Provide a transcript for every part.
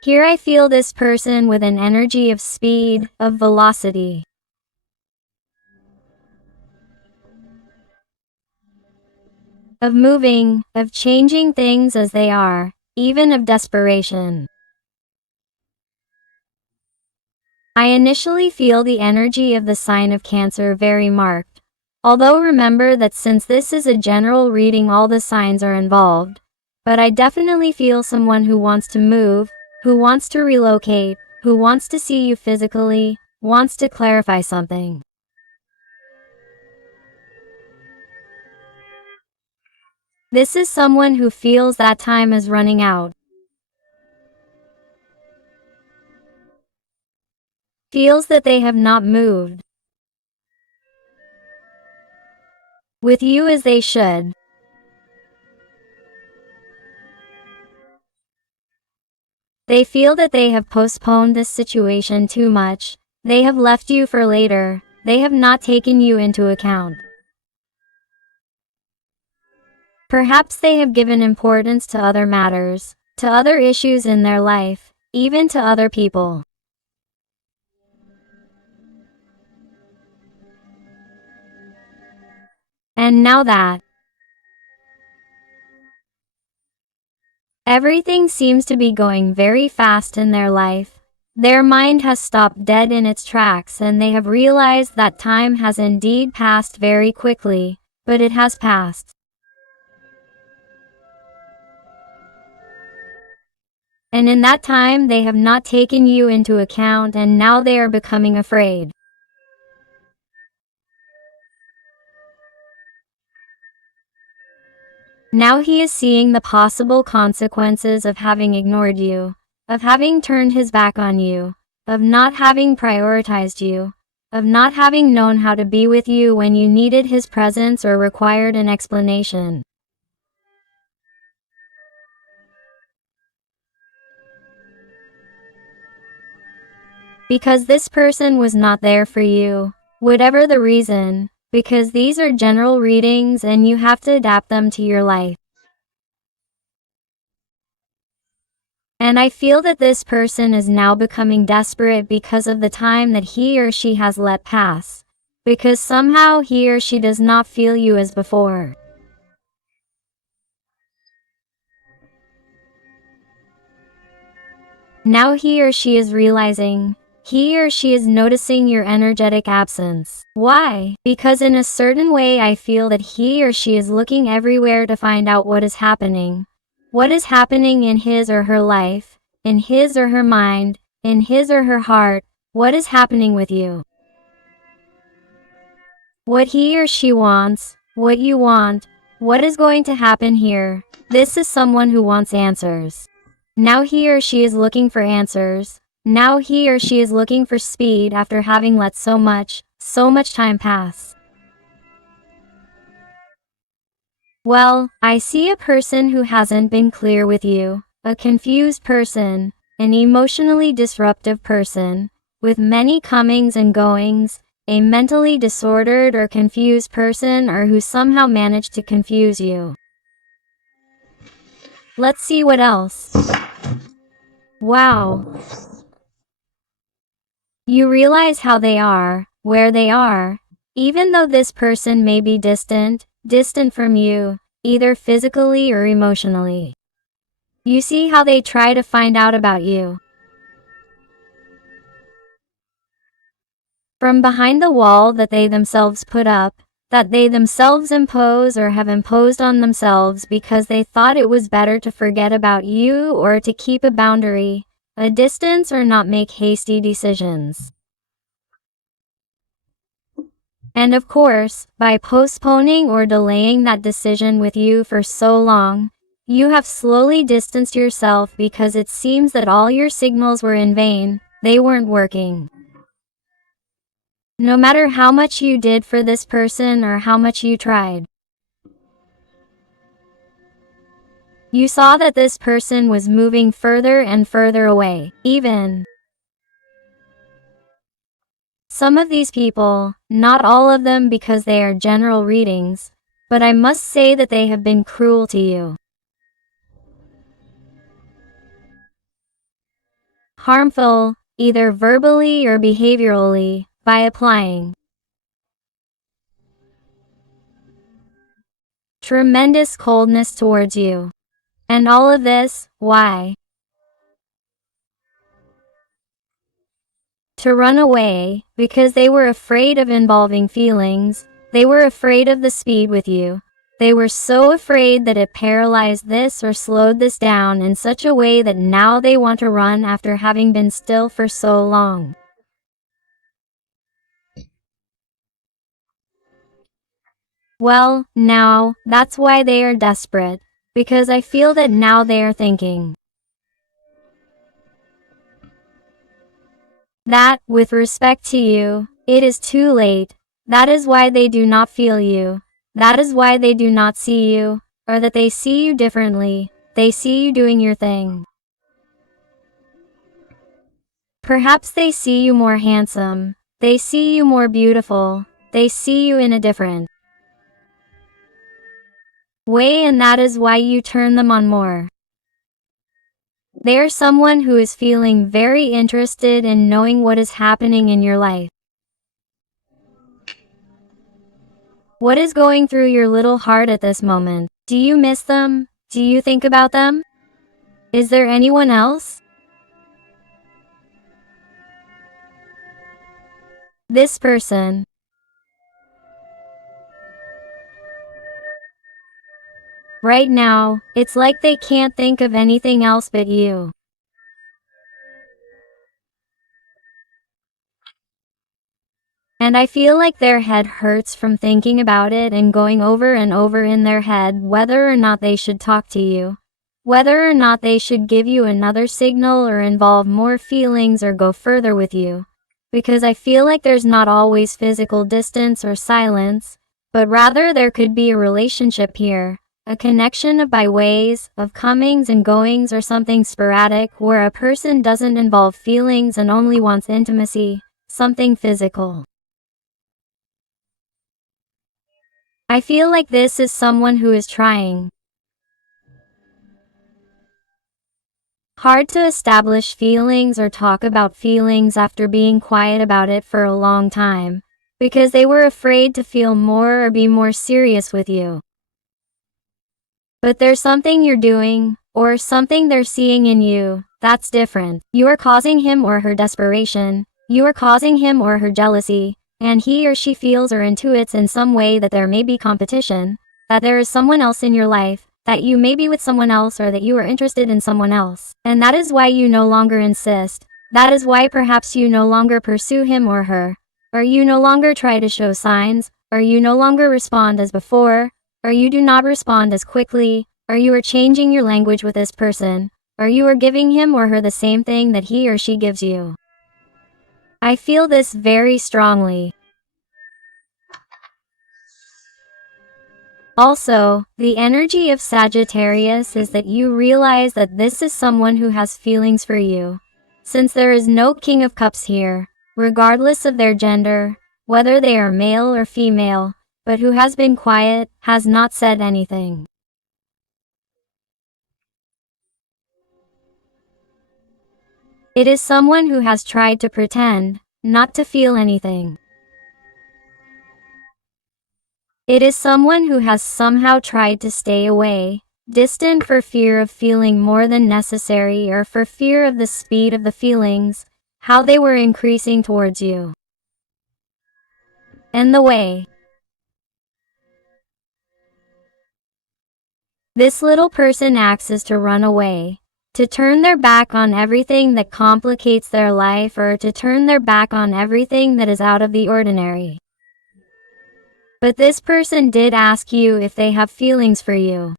Here I feel this person with an energy of speed, of velocity. Of moving, of changing things as they are, even of desperation. I initially feel the energy of the sign of Cancer very marked. Although remember that since this is a general reading, all the signs are involved. But I definitely feel someone who wants to move, who wants to relocate, who wants to see you physically, wants to clarify something. This is someone who feels that time is running out. Feels that they have not moved with you as they should. They feel that they have postponed this situation too much. They have left you for later. They have not taken you into account. Perhaps they have given importance to other matters, to other issues in their life, even to other people. And now that everything seems to be going very fast in their life, their mind has stopped dead in its tracks and they have realized that time has indeed passed very quickly, but it has passed. And in that time they have not taken you into account and now they are becoming afraid. Now he is seeing the possible consequences of having ignored you, of having turned his back on you, of not having prioritized you, of not having known how to be with you when you needed his presence or required an explanation. Because this person was not there for you, whatever the reason, because these are general readings and you have to adapt them to your life. And I feel that this person is now becoming desperate because of the time that he or she has let pass, because somehow he or she does not feel you as before. Now he or she is realizing, he or she is noticing your energetic absence. Why? Because in a certain way I feel that he or she is looking everywhere to find out what is happening. What is happening in his or her life, in his or her mind, in his or her heart, what is happening with you? What he or she wants, what you want, what is going to happen here? This is someone who wants answers. Now he or she is looking for answers. Now he or she is looking for speed after having let so much time pass. Well, I see a person who hasn't been clear with you, a confused person, an emotionally disruptive person, with many comings and goings, a mentally disordered or confused person or who somehow managed to confuse you. Let's see what else. Wow. You realize how they are, where they are, even though this person may be distant from you, either physically or emotionally. You see how they try to find out about you. From behind the wall that they themselves put up, that they themselves impose or have imposed on themselves because they thought it was better to forget about you or to keep a boundary, a distance or not make hasty decisions. And of course, by postponing or delaying that decision with you for so long, you have slowly distanced yourself because it seems that all your signals were in vain, they weren't working. No matter how much you did for this person or how much you tried. You saw that this person was moving further and further away, even. Some of these people, not all of them because they are general readings, but I must say that they have been cruel to you. harmful, either verbally or behaviorally, by applying tremendous coldness towards you. And all of this, why? To run away, because they were afraid of involving feelings, they were afraid of the speed with you. They were so afraid that it paralyzed this or slowed this down in such a way that now they want to run after having been still for so long. Well, now, that's why they are desperate, because I feel that now they are thinking that, with respect to you, it is too late. That is why they do not feel you. That is why they do not see you, or that they see you differently. They see you doing your thing. Perhaps they see you more handsome. They see you more beautiful. They see you in a different way, and that is why you turn them on more. They are someone who is feeling very interested in knowing what is happening in your life. What is going through your little heart at this moment? Do you miss them? Do you think about them? Is there anyone else? This person. Right now, it's like they can't think of anything else but you. And I feel like their head hurts from thinking about it and going over and over in their head whether or not they should talk to you, whether or not they should give you another signal or involve more feelings or go further with you. Because I feel like there's not always physical distance or silence, but rather there could be a relationship here, a connection of byways, of comings and goings, or something sporadic where a person doesn't involve feelings and only wants intimacy, something physical. I feel like this is someone who is trying hard to establish feelings or talk about feelings after being quiet about it for a long time, because they were afraid to feel more or be more serious with you. But there's something you're doing, or something they're seeing in you, that's different. You are causing him or her desperation, you are causing him or her jealousy, and he or she feels or intuits in some way that there may be competition, that there is someone else in your life, that you may be with someone else, or that you are interested in someone else. And that is why you no longer insist. That is why perhaps you no longer pursue him or her, or you no longer try to show signs, or you no longer respond as before, or you do not respond as quickly, or you are changing your language with this person, or you are giving him or her the same thing that he or she gives you. I feel this very strongly. Also, the energy of Sagittarius is that you realize that this is someone who has feelings for you. Since there is no King of Cups here, regardless of their gender, whether they are male or female, but who has been quiet, has not said anything. It is someone who has tried to pretend, not to feel anything. It is someone who has somehow tried to stay away, distant for fear of feeling more than necessary or for fear of the speed of the feelings, how they were increasing towards you. And the way this little person acts is to run away, to turn their back on everything that complicates their life, or to turn their back on everything that is out of the ordinary. But this person did ask you if they have feelings for you,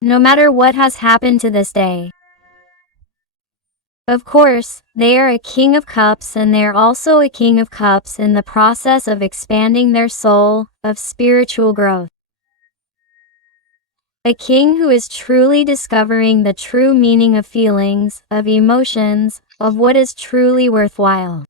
no matter what has happened to this day. Of course, they are a King of Cups, and they are also a King of Cups in the process of expanding their soul, of spiritual growth. A king who is truly discovering the true meaning of feelings, of emotions, of what is truly worthwhile.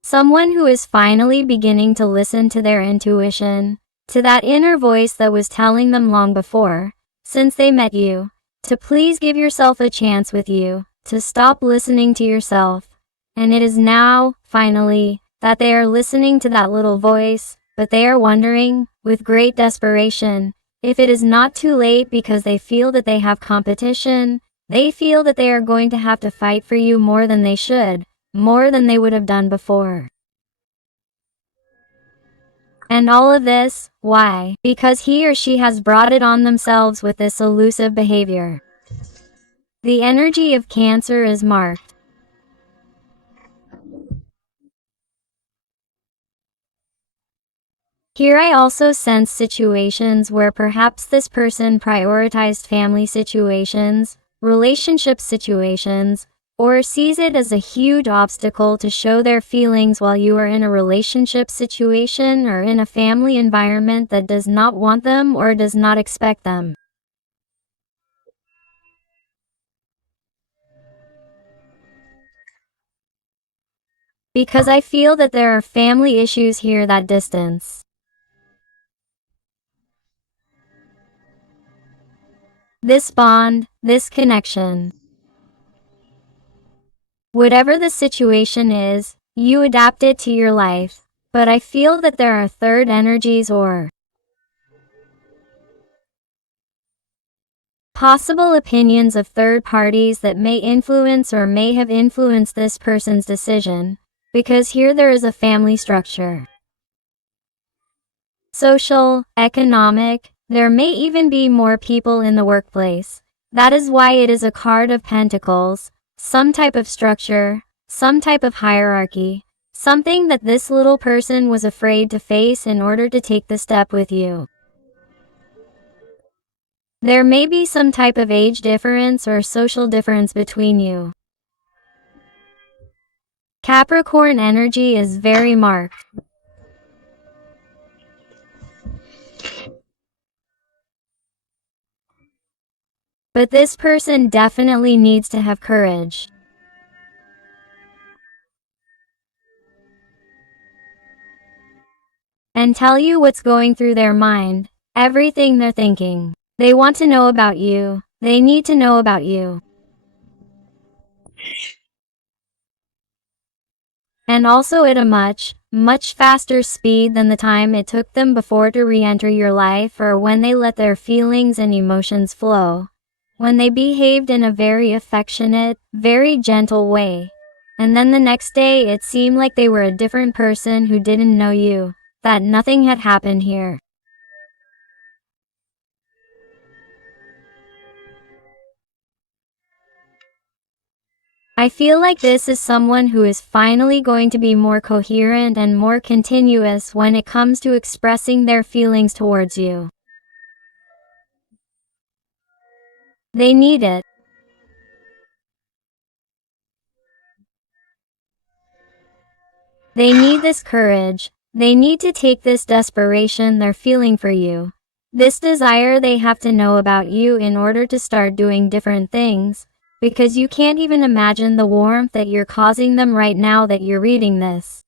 Someone who is finally beginning to listen to their intuition, to that inner voice that was telling them long before, since they met you, to please give yourself a chance with you, to stop listening to yourself. And it is now, finally, that they are listening to that little voice, but they are wondering, with great desperation, if it is not too late because they feel that they have competition. They feel that they are going to have to fight for you more than they should, more than they would have done before. And all of this, why? Because he or she has brought it on themselves with this elusive behavior. The energy of Cancer is marked. Here I also sense situations where perhaps this person prioritized family situations, relationship situations, or sees it as a huge obstacle to show their feelings while you are in a relationship situation or in a family environment that does not want them or does not expect them. Because I feel that there are family issues here that distance. This bond, this connection. Whatever the situation is, you adapt it to your life, but I feel that there are third energies or possible opinions of third parties that may influence or may have influenced this person's decision, because here there is a family structure. Social, economic, there may even be more people in the workplace. That is why it is a card of pentacles, some type of structure, some type of hierarchy, something that this little person was afraid to face in order to take the step with you. There may be some type of age difference or social difference between you. Capricorn energy is very marked. But this person definitely needs to have courage. And tell you what's going through their mind, everything they're thinking. They want to know about you. They need to know about you. And also at a much, much faster speed than the time it took them before to re-enter your life or when they let their feelings and emotions flow. When they behaved in a very affectionate, very gentle way. And then the next day it seemed like they were a different person who didn't know you, that nothing had happened here. I feel like this is someone who is finally going to be more coherent and more continuous when it comes to expressing their feelings towards you. They need it. They need this courage. They need to take this desperation they're feeling for you. This desire they have to know about you in order to start doing different things, because you can't even imagine the warmth that you're causing them right now that you're reading this.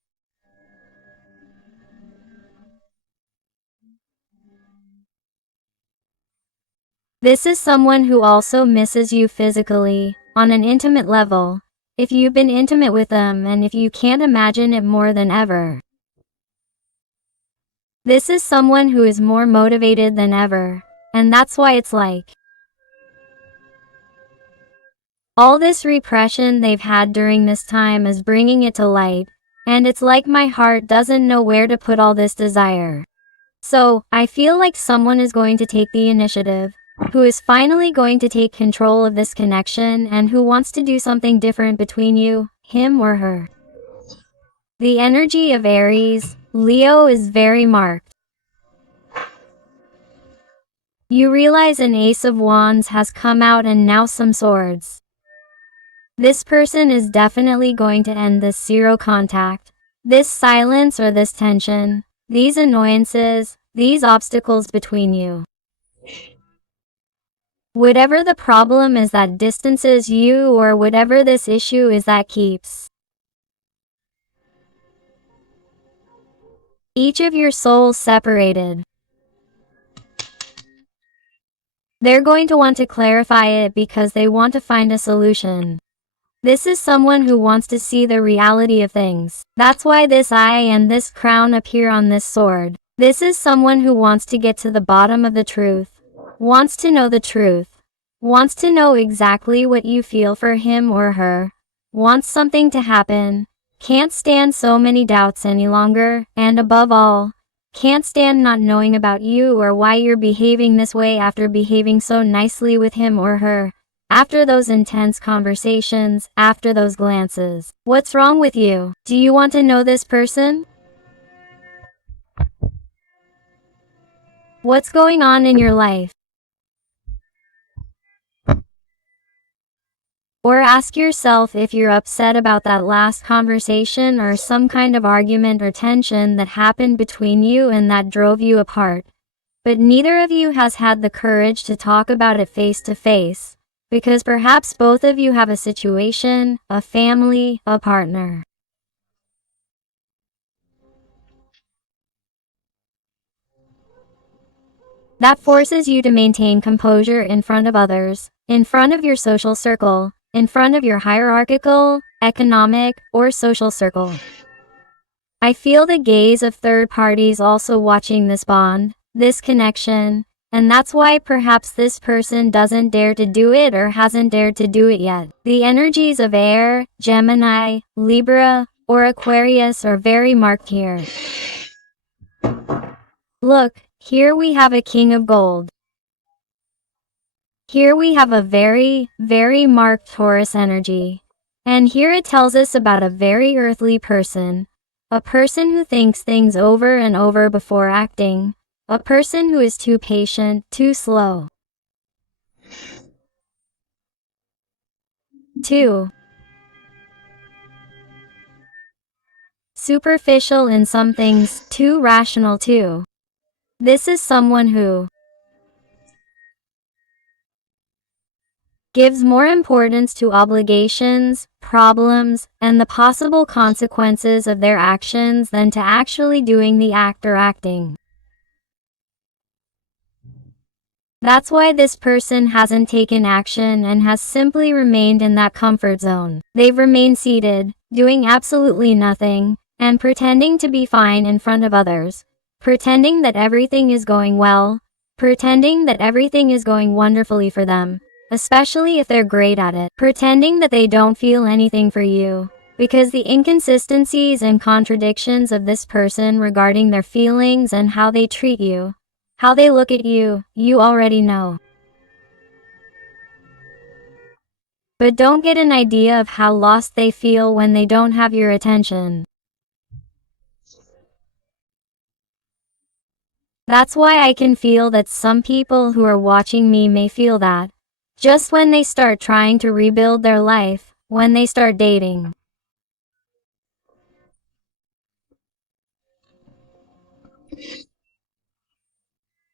This is someone who also misses you physically, on an intimate level, if you've been intimate with them and if you can't imagine it more than ever. This is someone who is more motivated than ever, and that's why it's like all this repression they've had during this time is bringing it to light, and it's like my heart doesn't know where to put all this desire. So, I feel like someone is going to take the initiative, who is finally going to take control of this connection and who wants to do something different between you, him or her. The energy of Aries, Leo is very marked. You realize an Ace of Wands has come out and now some swords. This person is definitely going to end this zero contact, this silence or this tension, these annoyances, these obstacles between you. Whatever the problem is that distances you or whatever this issue is that keeps each of your souls separated. They're going to want to clarify it because they want to find a solution. This is someone who wants to see the reality of things. That's why this eye and this crown appear on this sword. This is someone who wants to get to the bottom of the truth, wants to know the truth, wants to know exactly what you feel for him or her, wants something to happen, can't stand so many doubts any longer, and above all, can't stand not knowing about you or why you're behaving this way after behaving so nicely with him or her. After those intense conversations, after those glances. What's wrong with you? Do you want to know this person? What's going on in your life? Or ask yourself if you're upset about that last conversation or some kind of argument or tension that happened between you and that drove you apart. But neither of you has had the courage to talk about it face to face. Because perhaps both of you have a situation, a family, a partner. That forces you to maintain composure in front of others, in front of your social circle, in front of your hierarchical, economic, or social circle. I feel the gaze of third parties also watching this bond, this connection. And that's why perhaps this person doesn't dare to do it or hasn't dared to do it yet. The energies of air, Gemini, Libra, or Aquarius are very marked here. Look, here we have a king of gold. Here we have a very, very marked Taurus energy. And here it tells us about a very earthly person. A person who thinks things over and over before acting. A person who is too patient, too slow. 2. Superficial in some things, too rational too. This is someone who gives more importance to obligations, problems, and the possible consequences of their actions than to actually doing the act or acting. That's why this person hasn't taken action and has simply remained in that comfort zone. They've remained seated, doing absolutely nothing, and pretending to be fine in front of others. Pretending that everything is going well. Pretending that everything is going wonderfully for them, especially if they're great at it. Pretending that they don't feel anything for you. Because the inconsistencies and contradictions of this person regarding their feelings and how they treat you, how they look at you, you already know. But don't get an idea of how lost they feel when they don't have your attention. That's why I can feel that some people who are watching me may feel that. Just when they start trying to rebuild their life, when they start dating.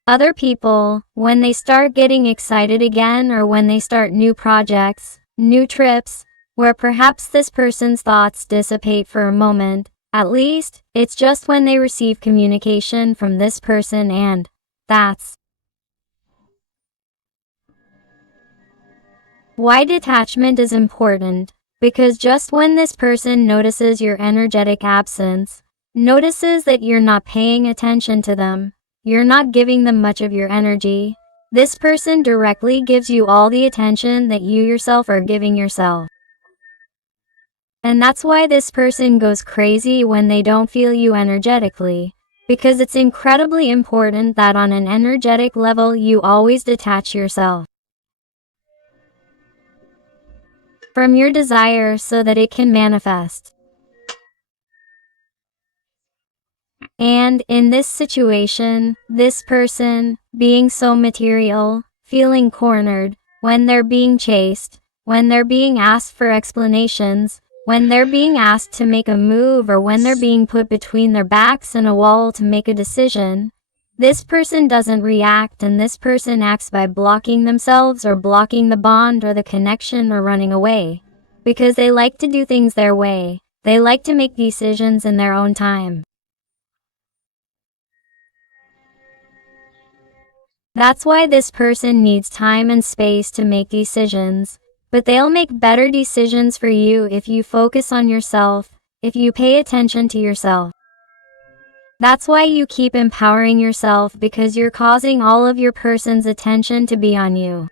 Other people, when they start getting excited again or when they start new projects, new trips, where perhaps this person's thoughts dissipate for a moment, at least, it's just when they receive communication from this person and that's why detachment is important, because just when this person notices your energetic absence, notices that you're not paying attention to them, you're not giving them much of your energy, this person directly gives you all the attention that you yourself are giving yourself. And that's why this person goes crazy when they don't feel you energetically, because it's incredibly important that on an energetic level you always detach yourself from your desire so that it can manifest. And in this situation, this person, being so material, feeling cornered, when they're being chased, when they're being asked for explanations, when they're being asked to make a move or when they're being put between their backs and a wall to make a decision, this person doesn't react and this person acts by blocking themselves or blocking the bond or the connection or running away. Because they like to do things their way, they like to make decisions in their own time. That's why this person needs time and space to make decisions, but they'll make better decisions for you if you focus on yourself, if you pay attention to yourself. That's why you keep empowering yourself, because you're causing all of your person's attention to be on you.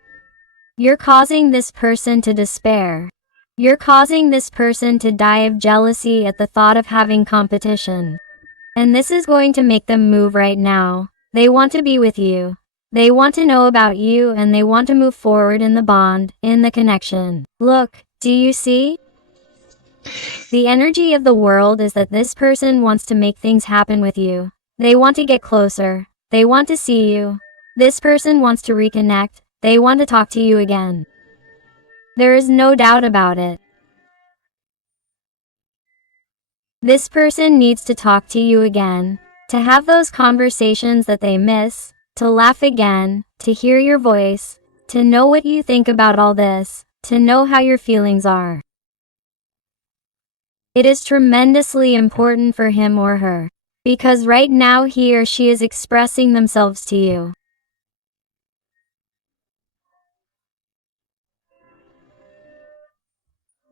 You're causing this person to despair. You're causing this person to die of jealousy at the thought of having competition. And this is going to make them move right now. They want to be with you. They want to know about you, and they want to move forward in the bond, in the connection. Look, do you see? The energy of the world is that this person wants to make things happen with you. They want to get closer. They want to see you. This person wants to reconnect. They want to talk to you again. There is no doubt about it. This person needs to talk to you again, to have those conversations that they miss, to laugh again, to hear your voice, to know what you think about all this, to know how your feelings are. It is tremendously important for him or her, because right now he or she is expressing themselves to you.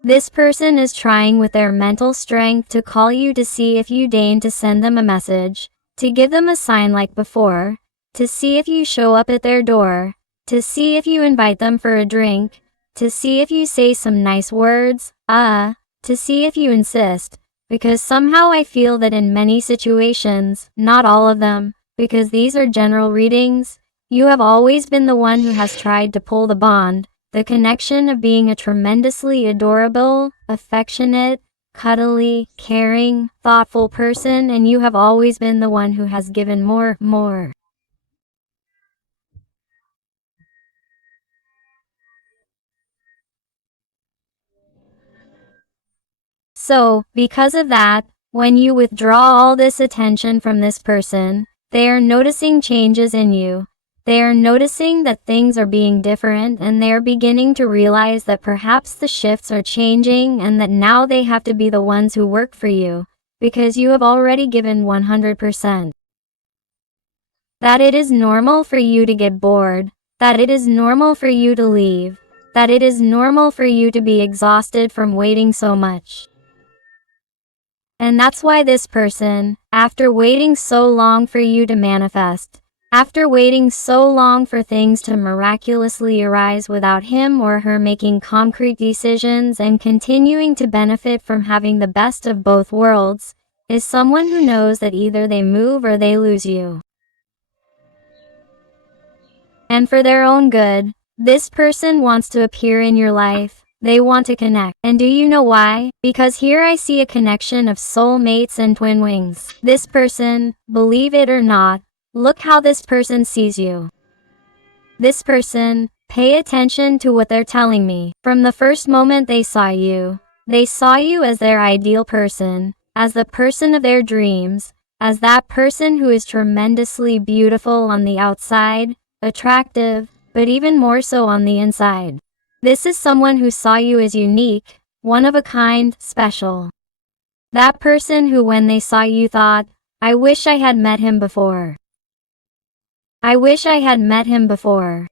This person is trying with their mental strength to call you, to see if you deign to send them a message, to give them a sign like before, to see if you show up at their door, to see if you invite them for a drink, to see if you say some nice words, to see if you insist, because somehow I feel that in many situations, not all of them, because these are general readings, you have always been the one who has tried to pull the bond, the connection of being a tremendously adorable, affectionate, cuddly, caring, thoughtful person, and you have always been the one who has given more. So, because of that, when you withdraw all this attention from this person, they are noticing changes in you. They are noticing that things are being different, and they are beginning to realize that perhaps the shifts are changing and that now they have to be the ones who work for you, because you have already given 100%. That it is normal for you to get bored, that it is normal for you to leave, that it is normal for you to be exhausted from waiting so much. And that's why this person, after waiting so long for you to manifest, after waiting so long for things to miraculously arise without him or her making concrete decisions and continuing to benefit from having the best of both worlds, is someone who knows that either they move or they lose you. And for their own good, this person wants to appear in your life. They want to connect. And do you know why? Because here I see a connection of soulmates and twin wings. This person, believe it or not, look how this person sees you. This person, pay attention to what they're telling me. From the first moment they saw you as their ideal person, as the person of their dreams, as that person who is tremendously beautiful on the outside, attractive, but even more so on the inside. This is someone who saw you as unique, one of a kind, special. That person who when they saw you thought, I wish I had met him before. I wish I had met him before.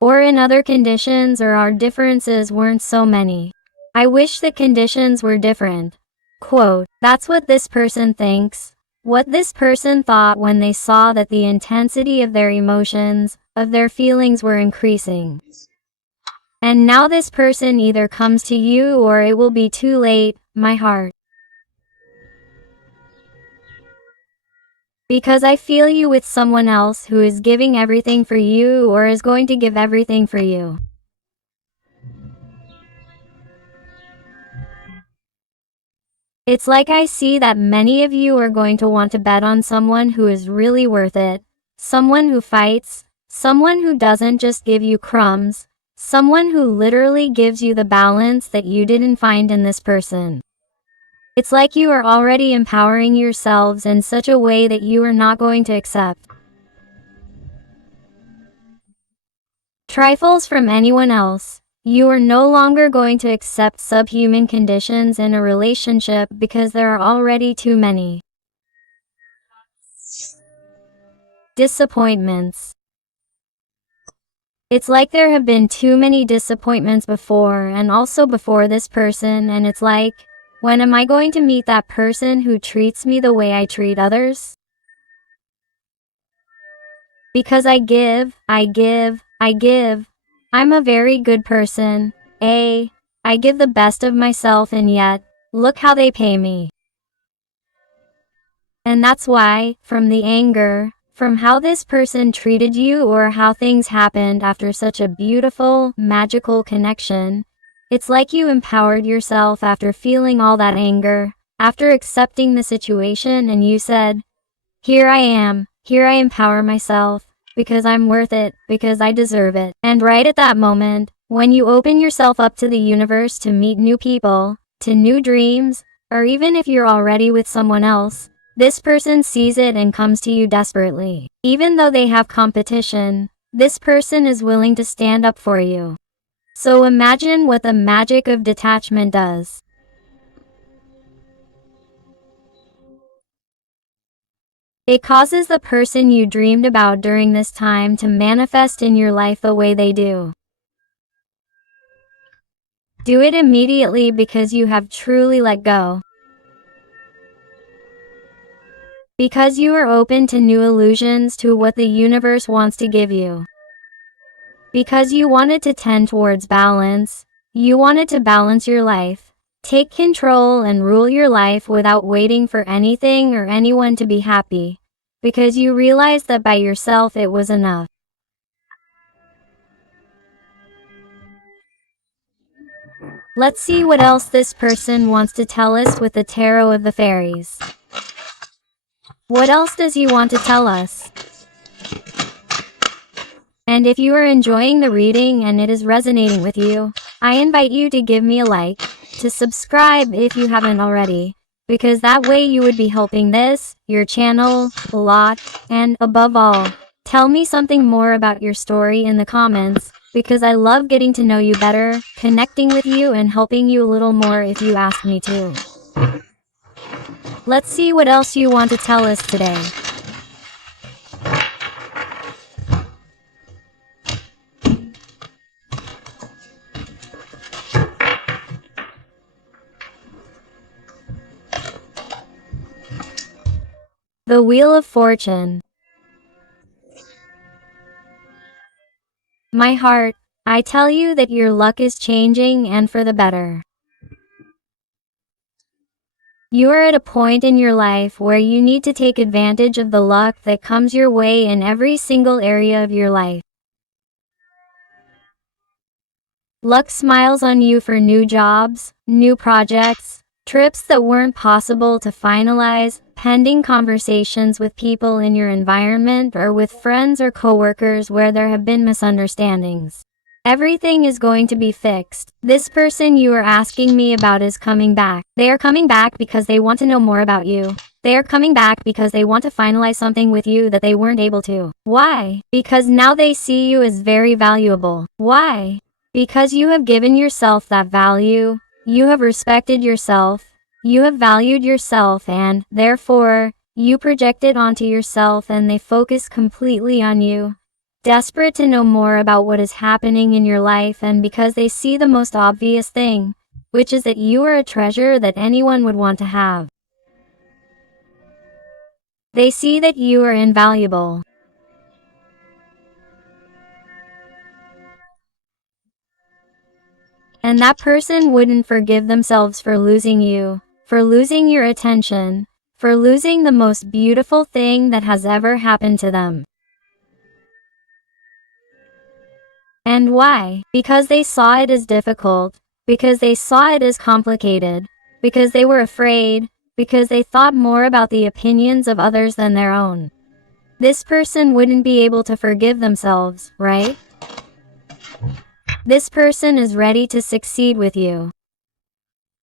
Or in other conditions, or our differences weren't so many. I wish the conditions were different. Quote, that's what this person thinks. What this person thought when they saw that the intensity of their emotions, of their feelings were increasing. And now this person either comes to you or it will be too late, my heart. Because I feel you with someone else who is giving everything for you or is going to give everything for you. It's like I see that many of you are going to want to bet on someone who is really worth it, someone who fights, someone who doesn't just give you crumbs, someone who literally gives you the balance that you didn't find in this person. It's like you are already empowering yourselves in such a way that you are not going to accept trifles from anyone else. You are no longer going to accept subhuman conditions in a relationship because there are already too many disappointments. It's like there have been too many disappointments before and also before this person, and it's like, when am I going to meet that person who treats me the way I treat others? Because I give, I give, I give. I'm a very good person. I give the best of myself, and yet, look how they pay me. And that's why, from the anger, from how this person treated you or how things happened after such a beautiful, magical connection, it's like you empowered yourself after feeling all that anger, after accepting the situation, and you said, here I empower myself, because I'm worth it, because I deserve it. And right at that moment, when you open yourself up to the universe to meet new people, to new dreams, or even if you're already with someone else, this person sees it and comes to you desperately. Even though they have competition, this person is willing to stand up for you. So imagine what the magic of detachment does. It causes the person you dreamed about during this time to manifest in your life the way they do. Do it immediately because you have truly let go. Because you are open to new illusions, to what the universe wants to give you. Because you wanted to tend towards balance, you wanted to balance your life, take control and rule your life without waiting for anything or anyone to be happy. Because you realized that by yourself it was enough. Let's see what else this person wants to tell us with the Tarot of the Fairies. What else does he want to tell us? And if you are enjoying the reading and it is resonating with you, I invite you to give me a like, to subscribe if you haven't already, because that way you would be helping this, your channel, a lot, and above all, tell me something more about your story in the comments, because I love getting to know you better, connecting with you and helping you a little more if you ask me to. Let's see what else you want to tell us today. The Wheel of Fortune. My heart, I tell you that your luck is changing and for the better. You are at a point in your life where you need to take advantage of the luck that comes your way in every single area of your life. Luck smiles on you for new jobs, new projects, trips that weren't possible to finalize, pending conversations with people in your environment or with friends or coworkers where there have been misunderstandings. Everything is going to be fixed. This person you are asking me about is coming back. They are coming back because they want to know more about you. They are coming back because they want to finalize something with you that they weren't able to. Why? Because now they see you as very valuable. Why? Because you have given yourself that value, you have respected yourself, you have valued yourself, and, therefore, you project it onto yourself and they focus completely on you, desperate to know more about what is happening in your life, and because they see the most obvious thing, which is that you are a treasure that anyone would want to have. They see that you are invaluable. And that person wouldn't forgive themselves for losing you, for losing your attention, for losing the most beautiful thing that has ever happened to them. And why? Because they saw it as difficult, because they saw it as complicated, because they were afraid, because they thought more about the opinions of others than their own. This person wouldn't be able to forgive themselves, right? This person is ready to succeed with you.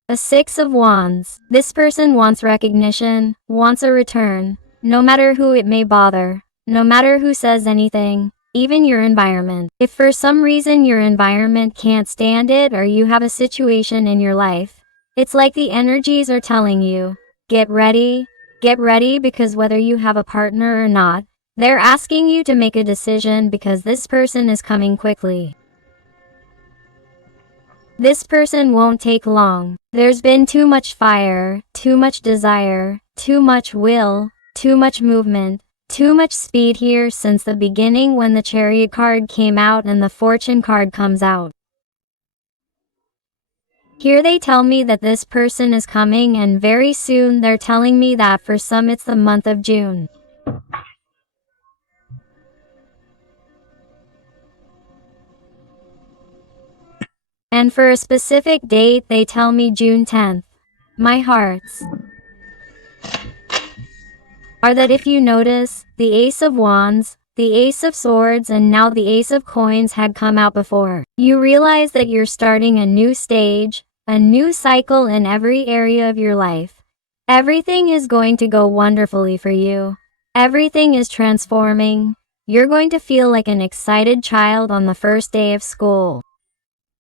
A Six of Wands. This person wants recognition, wants a return, no matter who it may bother, no matter who says anything, even your environment. If for some reason your environment can't stand it or you have a situation in your life, it's like the energies are telling you, get ready because whether you have a partner or not, They're asking you to make a decision because this person is coming quickly. This person won't take long. There's been too much fire, too much desire, too much will, too much movement, too much speed here since the beginning when the Chariot card came out and the Fortune card comes out. Here they tell me that this person is coming, and very soon they're telling me that for some it's the month of June. And for a specific date they tell me June 10th. My hearts are that if you notice, the Ace of Wands, the Ace of Swords, and now the Ace of Coins had come out before. You realize that you're starting a new stage, a new cycle in every area of your life. Everything is going to go wonderfully for you. Everything is transforming. You're going to feel like an excited child on the first day of school.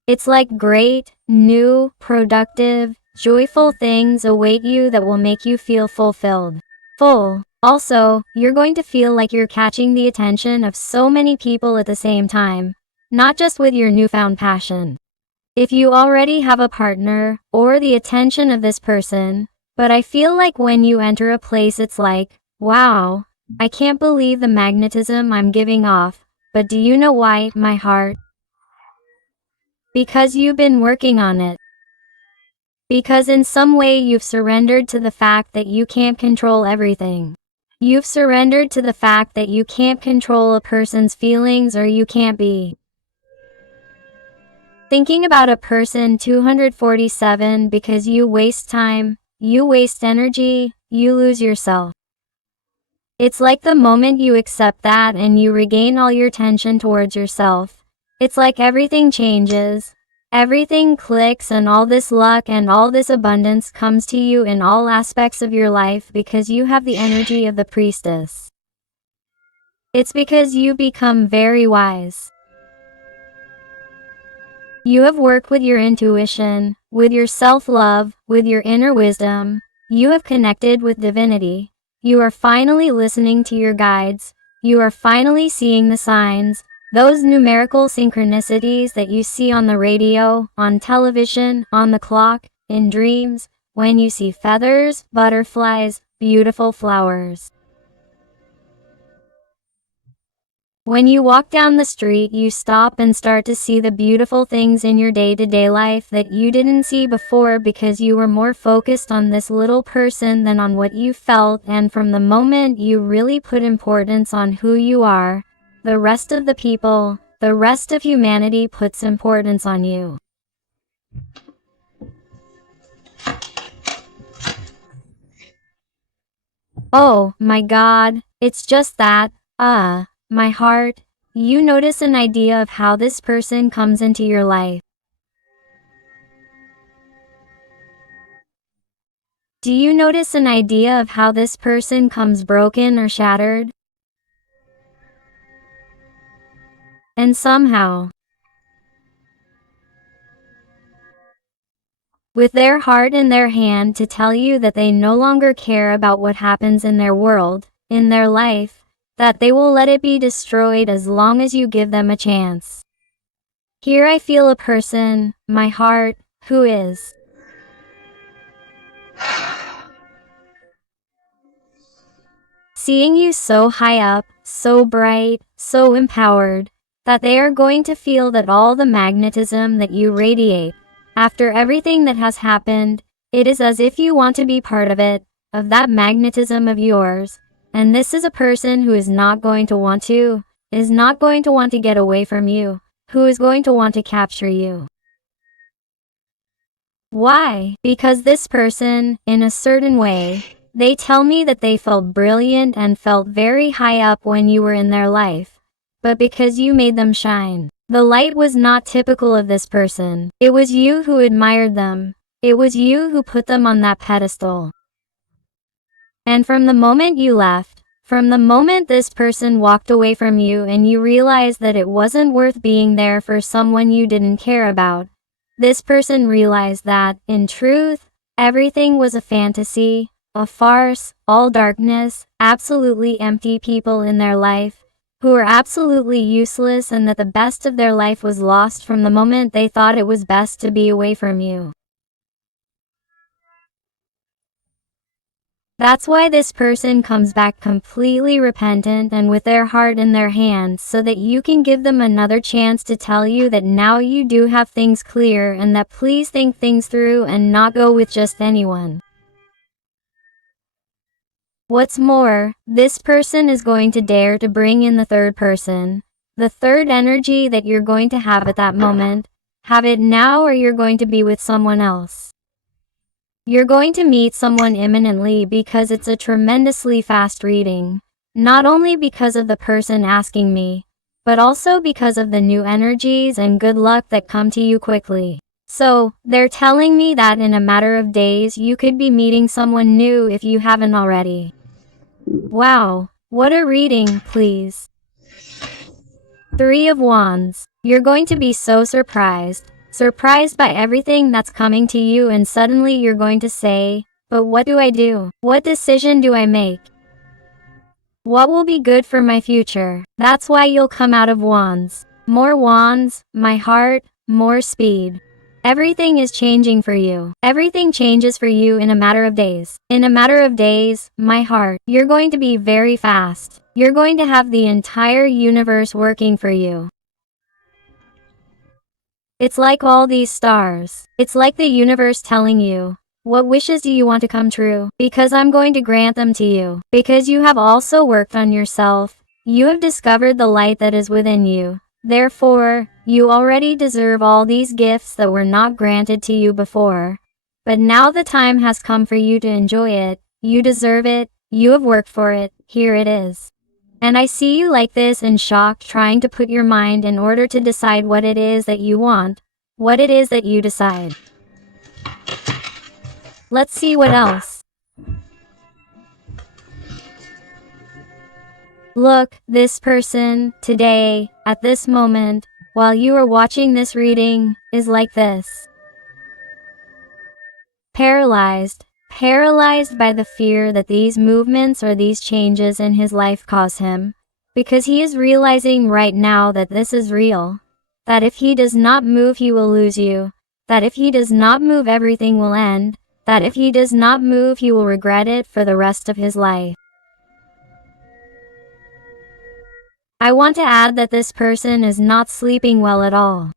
It's like great, new, productive, joyful things await you that will make you feel fulfilled. Full. Also, you're going to feel like you're catching the attention of so many people at the same time, not just with your newfound passion. If you already have a partner, or the attention of this person, but I feel like when you enter a place it's like, wow, I can't believe the magnetism I'm giving off, but do you know why, my heart? Because you've been working on it. Because in some way you've surrendered to the fact that you can't control everything. You've surrendered to the fact that you can't control a person's feelings, or you can't be thinking about a person 247 because you waste time, you waste energy, you lose yourself. It's like the moment you accept that and you regain all your tension towards yourself, it's like everything changes. Everything clicks, and all this luck and all this abundance comes to you in all aspects of your life because you have the energy of the priestess. It's because you become very wise. You have worked with your intuition, with your self-love, with your inner wisdom. You have connected with divinity. You are finally listening to your guides. You are finally seeing the signs. Those numerical synchronicities that you see on the radio, on television, on the clock, in dreams, when you see feathers, butterflies, beautiful flowers. When you walk down the street, you stop and start to see the beautiful things in your day-to-day life that you didn't see before because you were more focused on this little person than on what you felt, and from the moment you really put importance on who you are, the rest of the people, the rest of humanity puts importance on you. Oh, my God, it's just that, my heart, you notice an idea of how this person comes into your life. Do you notice an idea of how this person comes broken or shattered? And somehow, with their heart in their hand to tell you that they no longer care about what happens in their world, in their life, that they will let it be destroyed as long as you give them a chance. Here I feel a person, my heart, who is seeing you so high up, so bright, so empowered, that they are going to feel that all the magnetism that you radiate, after everything that has happened, it is as if you want to be part of it, of that magnetism of yours. And this is a person who is not going to want to get away from you, who is going to want to capture you. Why? Because this person, in a certain way, they tell me that they felt brilliant and felt very high up when you were in their life, but because you made them shine. The light was not typical of this person. It was you who admired them. It was you who put them on that pedestal. And from the moment you left, from the moment this person walked away from you and you realized that it wasn't worth being there for someone you didn't care about, this person realized that, in truth, everything was a fantasy, a farce, all darkness, absolutely empty people in their life, who were absolutely useless, and that the best of their life was lost from the moment they thought it was best to be away from you. That's why this person comes back completely repentant and with their heart in their hands, so that you can give them another chance to tell you that now you do have things clear, and that please think things through and not go with just anyone. What's more, this person is going to dare to bring in the third person, the third energy that you're going to have at that moment. Have it now, or you're going to be with someone else. You're going to meet someone imminently, because it's a tremendously fast reading. Not only because of the person asking me, but also because of the new energies and good luck that come to you quickly. So, they're telling me that in a matter of days you could be meeting someone new if you haven't already. Wow, what a reading, please. 3 of Wands. You're going to be so surprised by everything that's coming to you, and suddenly you're going to say, but what do I do? What decision do I make? What will be good for my future? That's why you'll come out of Wands. More Wands, my heart, more speed. Everything is changing for you. Everything changes for you in a matter of days. In a matter of days, my heart, you're going to be very fast. You're going to have the entire universe working for you. It's like all these stars. It's like the universe telling you, what wishes do you want to come true? Because I'm going to grant them to you. Because you have also worked on yourself. You have discovered the light that is within you. Therefore, you already deserve all these gifts that were not granted to you before. But now the time has come for you to enjoy it. You deserve it. You have worked for it. Here it is. And I see you like this in shock, trying to put your mind in order to decide what it is that you want, what it is that you decide. Let's see what else. Look, this person, today, at this moment, while you are watching this reading, is like this. Paralyzed by the fear that these movements or these changes in his life cause him, because he is realizing right now that this is real, that if he does not move he will lose you, that if he does not move everything will end, that if he does not move he will regret it for the rest of his life. I want to add that this person is not sleeping well at all.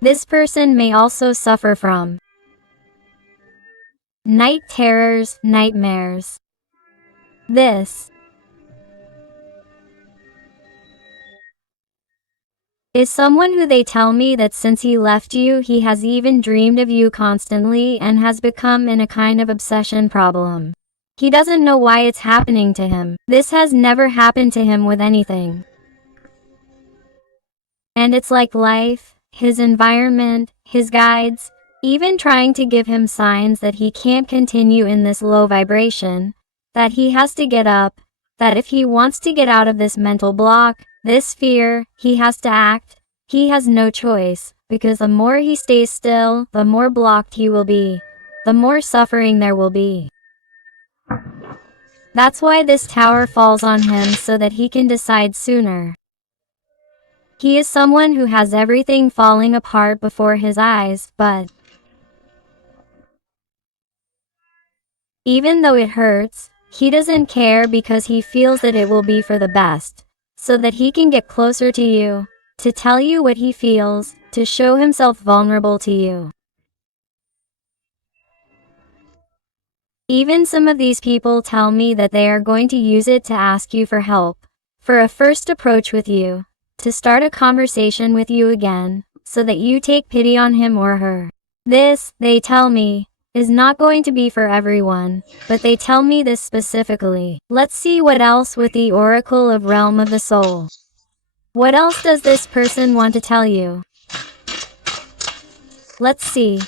This person may also suffer from night terrors, nightmares. This is someone who they tell me that since he left you, he has even dreamed of you constantly and has become in a kind of obsession problem. He doesn't know why it's happening to him. This has never happened to him with anything. And it's like life, his environment, his guides, even trying to give him signs that he can't continue in this low vibration, that he has to get up, that if he wants to get out of this mental block, this fear, he has to act. He has no choice, because the more he stays still, the more blocked he will be, the more suffering there will be. That's why this tower falls on him, so that he can decide sooner. He is someone who has everything falling apart before his eyes, but even though it hurts, he doesn't care, because he feels that it will be for the best, so that he can get closer to you, to tell you what he feels, to show himself vulnerable to you. Even some of these people tell me that they are going to use it to ask you for help, for a first approach with you, to start a conversation with you again, so that you take pity on him or her. This, they tell me, is not going to be for everyone, but they tell me this specifically. Let's see what else with the Oracle of Realm of the Soul. What else does this person want to tell you? Let's see.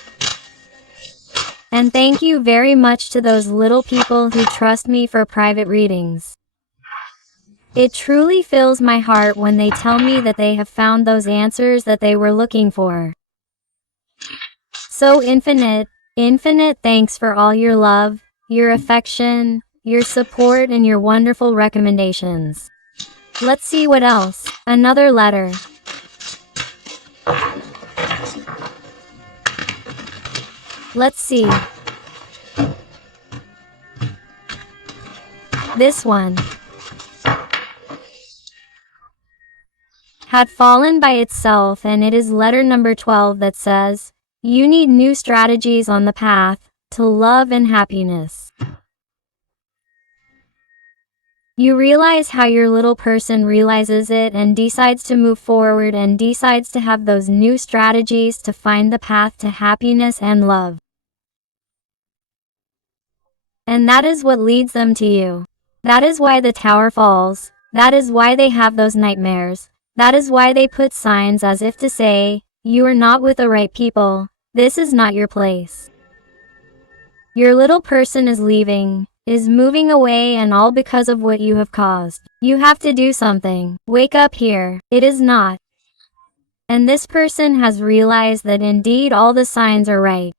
And thank you very much to those little people who trust me for private readings. It truly fills my heart when they tell me that they have found those answers that they were looking for. So infinite, Infinite thanks for all your love, your affection, your support, and your wonderful recommendations. Let's see what else. Another letter. Let's see. This one had fallen by itself, and it is letter number 12 that says, you need new strategies on the path to love and happiness. You realize how your little person realizes it and decides to move forward and decides to have those new strategies to find the path to happiness and love. And that is what leads them to you. That is why the tower falls. That is why they have those nightmares. That is why they put signs as if to say, you are not with the right people. This is not your place. Your little person is leaving, is moving away, and all because of what you have caused. You have to do something. Wake up here. It is not. And this person has realized that indeed all the signs are right.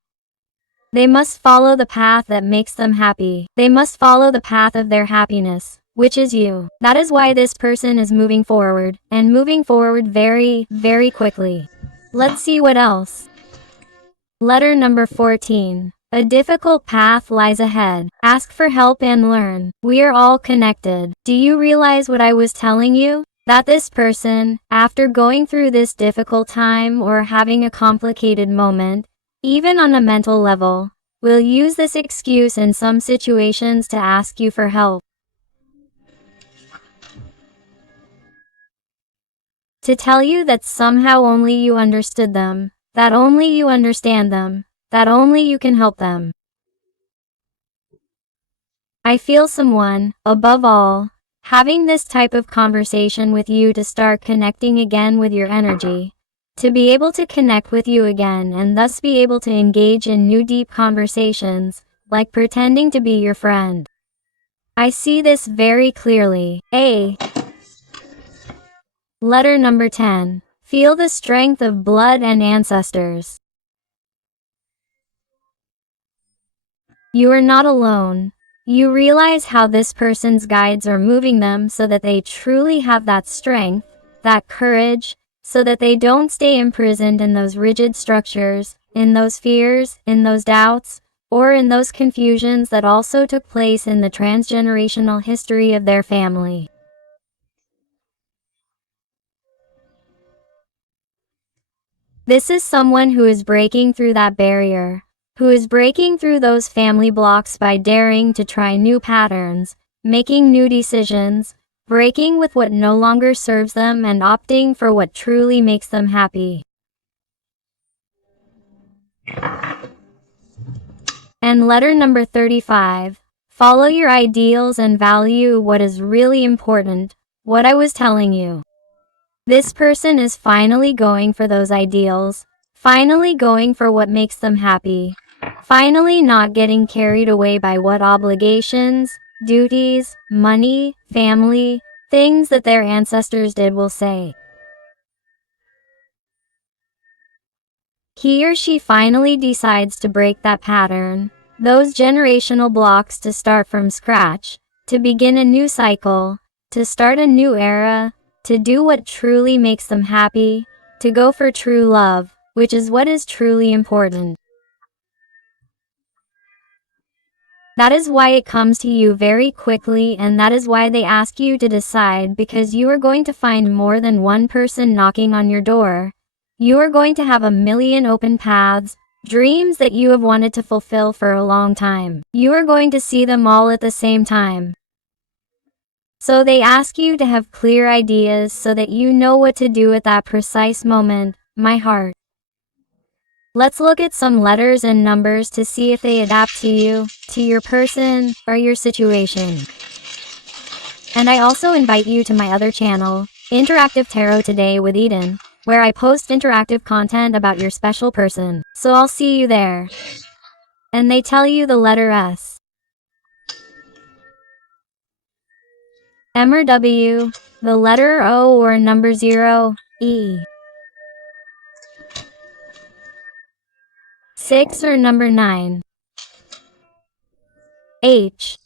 They must follow the path that makes them happy. They must follow the path of their happiness, which is you. That is why this person is moving forward, and moving forward very, very quickly. Let's see what else. Letter number 14. A difficult path lies ahead. Ask for help and learn. We are all connected. Do you realize what I was telling you? That this person, after going through this difficult time or having a complicated moment, even on a mental level, will use this excuse in some situations to ask you for help. To tell you that somehow only you understood them, that only you understand them, that only you can help them. I feel someone, above all, having this type of conversation with you to start connecting again with your energy, to be able to connect with you again and thus be able to engage in new deep conversations, like pretending to be your friend. I see this very clearly. Letter number 10. Feel the strength of blood and ancestors. You are not alone. You realize how this person's guides are moving them so that they truly have that strength, that courage, so that they don't stay imprisoned in those rigid structures, in those fears, in those doubts, or in those confusions that also took place in the transgenerational history of their family. This is someone who is breaking through that barrier, who is breaking through those family blocks by daring to try new patterns, making new decisions, breaking with what no longer serves them and opting for what truly makes them happy. And letter number 35. Follow your ideals and value what is really important, what I was telling you. This person is finally going for those ideals, finally going for what makes them happy, finally not getting carried away by what obligations, duties, money, family, things that their ancestors did will say. He or she finally decides to break that pattern, those generational blocks, to start from scratch, to begin a new cycle, to start a new era, to do what truly makes them happy, to go for true love, which is what is truly important. That is why it comes to you very quickly, and that is why they ask you to decide, because you are going to find more than one person knocking on your door. You are going to have a million open paths, dreams that you have wanted to fulfill for a long time. You are going to see them all at the same time. So they ask you to have clear ideas so that you know what to do at that precise moment, my heart. Let's look at some letters and numbers to see if they adapt to you, to your person, or your situation. And I also invite you to my other channel, Interactive Tarot Today with Eden, where I post interactive content about your special person. So I'll see you there. And they tell you the letter S. M or W, the letter O or number 0, E. 6 or number 9. H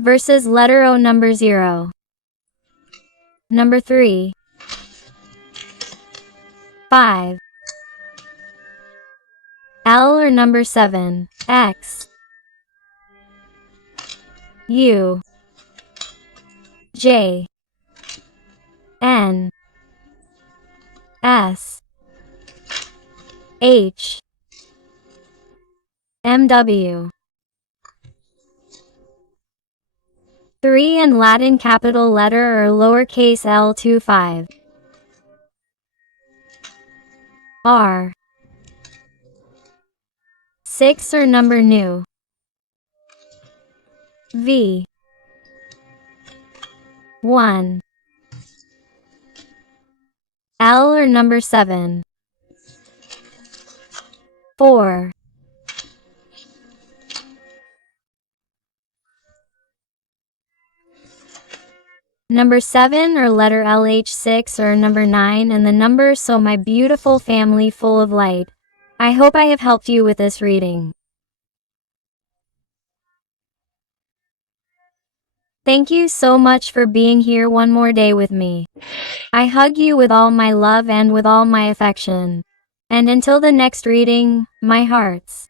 versus letter O, number 0. Number 3. 5. L or number 7. X U J N S H M W. 3 and Latin capital letter or lowercase l 25. R. 6 or number new. V. 1. L or number 7. 4. Number 7 or letter LH6 or number 9 and the number. So my beautiful family full of light, I hope I have helped you with this reading. Thank you so much for being here one more day with me. I hug you with all my love and with all my affection. And until the next reading, my hearts.